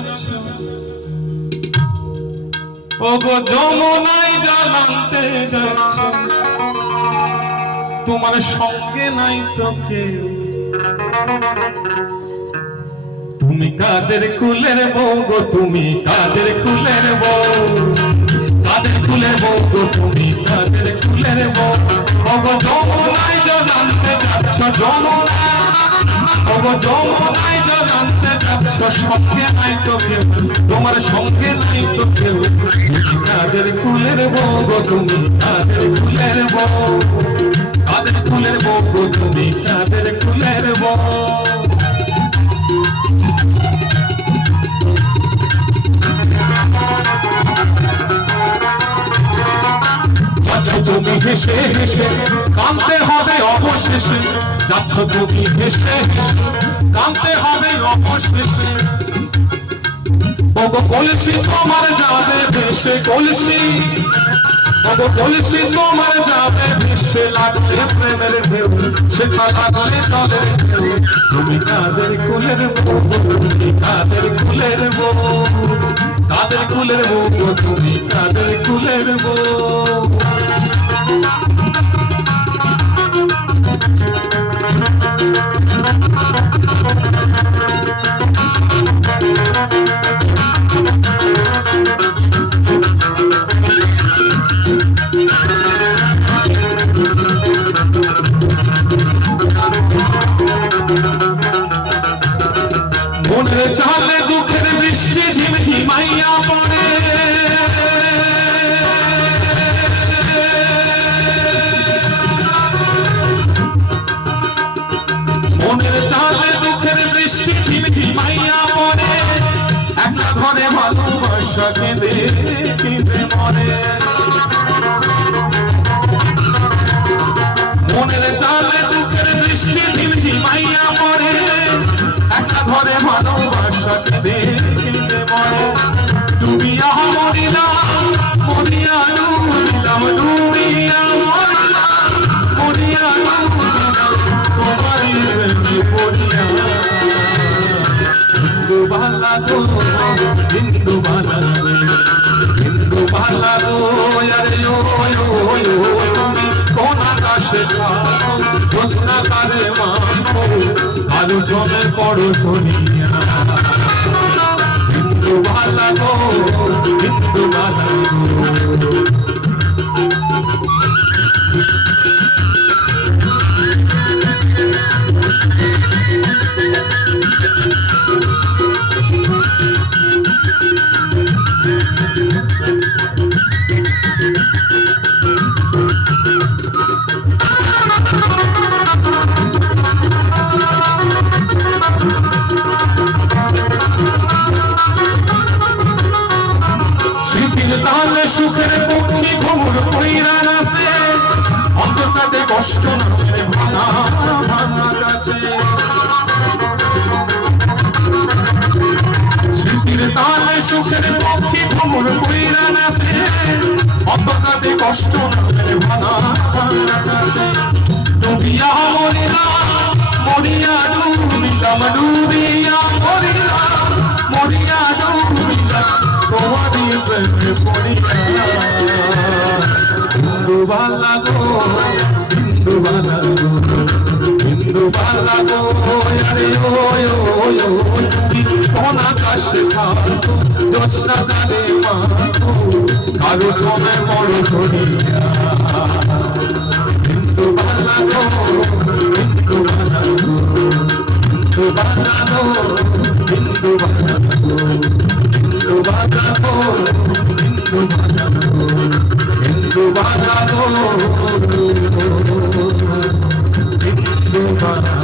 যাচ্ছ ওগো যমুনায় জল আনতে যাচ্ছ তোমার সঙ্গে নাই তো কেউ তুমি কাদের কুলের বউ গো তুমি কাদের কুলের বউ কাদের কুলের বউ গো তুমি কাদের কুলের বউ ওগো যমুনায় জল আনতে যাচ্ছ যমুনা ওগো যমুনায় জল আনতে যাচ্ছ সঙ্গে নাই তো কেউ তোমার সঙ্গে নাই তো কেউ তুমি কাদের কুলের বউ গো তুমি কাদের কুলের বউ কাদের কুলের বউ গো তুমি কাদের কুলের বউ তুমি হেসে হেসে কাঁদতে হবে অবশেষে যাচ্ছ তুমি হেসে হেসে কাঁদতে হবে অবশেষে ওগো কলসি তোমার যাবে ভেসে কলসি ওগো কলসি তোমার যাবে ভেসে লাগবে প্রেমের ঢেউ সেটা লাগলে জলের ঢেউ তুমি কাদের কুলের বউ তুমি কাদের কুলের বউ কাদের কুলের বউ তুমি কাদের কুলের বউ মনের চালে দুঃখের বৃষ্টি ঝিমঝিমাইয়া পড়ে মনের চালে দুঃখের বৃষ্টি ঝিমঝিমাইয়া পড়ে একলা ঘরে ভালোবাসা কেঁদে কেঁদে মরে মনের চালে দুঃখের বৃষ্টি ঝিমঝিমাইয়া পড়ে একটা ঘরে ভালোবাসা কেঁদে কেঁদে মরে ডুবিয়া মরিলাম মরিয়া ডুবিলাম ডুবিয়া মরিলাম মরিয়া ডুবিলাম তোমারই প্রেমে পড়িয়া হিন্দু বালা গো হিন্দু বালা হিন্দু বালা গো আরে ও তুমি কোন আকাশে থাকো জোছনা কারে মাখো কারো জমে পড়ো ধনিয়া হিন্দু বালা গো হিন্দু বালা গো তাহলে সুখের পক্ষী ঘুমুর কইরা নাচে অন্তর্কাতে কষ্ট নামে ভাঙা ভাঙা কাছে স্মৃতির তাহলে সুখের পক্ষী ঘুমুর কইরা নাচে অন্তর্কাতে কষ্ট নামে ভাঙা ভাঙা কাছে ডুবিয়া মরিলাম মরিয়া ডুবিলাম ডুবিয়া মরিলাম মরিয়া ডুবিলাম তোমারই প্রেমে পড়িয়া হিন্দু বালা গো হিন্দু বালা গো হিন্দু বালা গো আরে ও তুমি কোন আকাশে থাকো জোছনা কারে মাখো কারো জমে বড় ধরিয়া হিন্দু বালা গো হিন্দু বালা গো হিন্দু বালা গো হিন্দু বালা গো হিন্দু বালা গো হিন্দু বালা গো হিন্দু বালা গো হিন্দু বালা